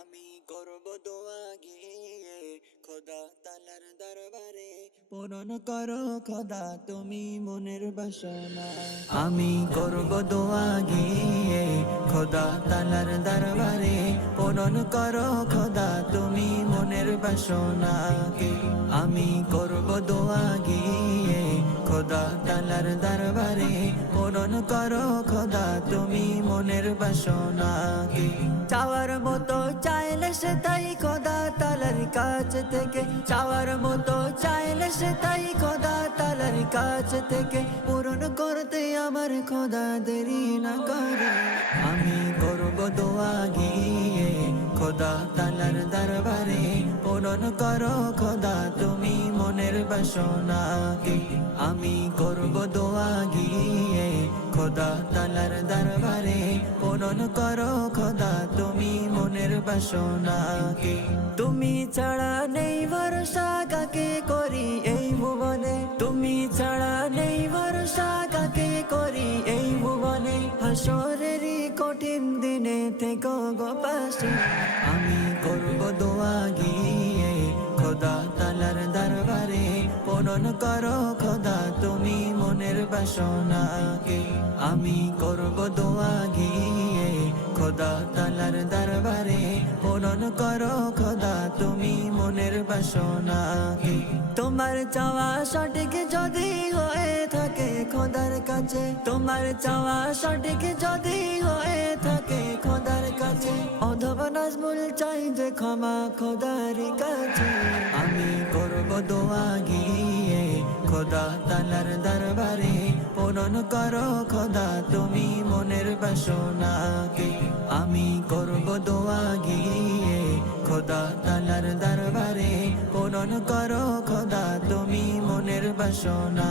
আমি করব দোয়া গিয়ে খোদা তালার দরবারে, পূরণ করো খোদা তুমি মনের বাসনা। আমি করব দোয়া গিয়ে খোদা তালার দরবারে, পূরণ করো খোদা তুমি মনের বাসনা। আমি করব দোয়া গিয়ে খোদা তালার দরবারে, পূরণ করো খোদা তুমি মনের বাসনা। চাওয়ার মতো চাইলে সে তাই খোদা তালার কাছ থেকে, চাওয়ার মতো চাইলে সে তাই খোদা তালার কাছ থেকে, পূরণ করতে আমার খোদা দেরি না করে। আমি করব দোয়া গিয়ে খোদা তালার দরবারে, পূরণ করো খোদা তুমি মনের বাসনা। আমি করব দোয়া গিয়ে খোদা তালার দরবারে, পূরণ করো খোদা তুমি মনের বাসনা। তুমি ছাড়া নেই ভরসা কাকে করি এই ভুবনে, তুমি ছাড়া নেই ভরসা কাকে করি এই ভুবনে, হাসরেরই কঠিন দিনে থেকো গো পাশে। আমি করব দোয়া গিয়ে খোদা তালার দরবারে, পূরণ করো খোদা তুমি মনের বাসনা। আমি করব দোয়া গিয়ে খোদা তালার দরবারে, পূরণ করো খোদা তুমি মনের বাসনা। তোমার চাওয়া সঠিক যদি হয়ে থাকে খোদার কাছে, তোমার চাওয়া সঠিক যদি হয়ে থাকে খোদার কাছে, অধবা নাজমুল চাই যে ক্ষমা খোদার কাছে। আমি করব দোয়া গিয়ে খোদা তালার দরবারে, পূরণ করো খোদা তুমি মনের বাসনা। আমি করব দোয়া গিয়ে খোদা তালার দরবারে, পূরণ করো খোদা তুমি মনের বাসনা।